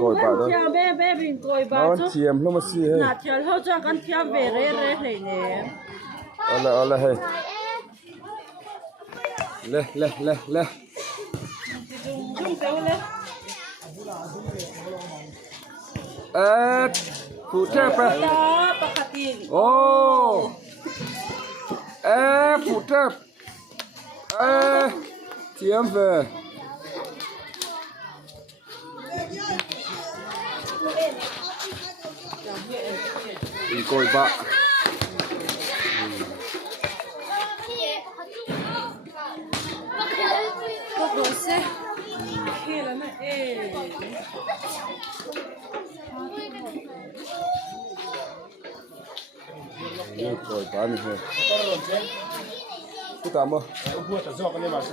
còi bạo đó theo bé bé bình còi nó bạo chứ chiếm lúc mà xì hay là theo thôi cho con theo về rê này nè ở là hay lên chung kéo lên phụ trách à đó bác hạt tiền ô phụ trách chiếm về còi bạo có đồ xe kia là mẹ còi bạo này cái tạm không? Buat tak zok ni mas.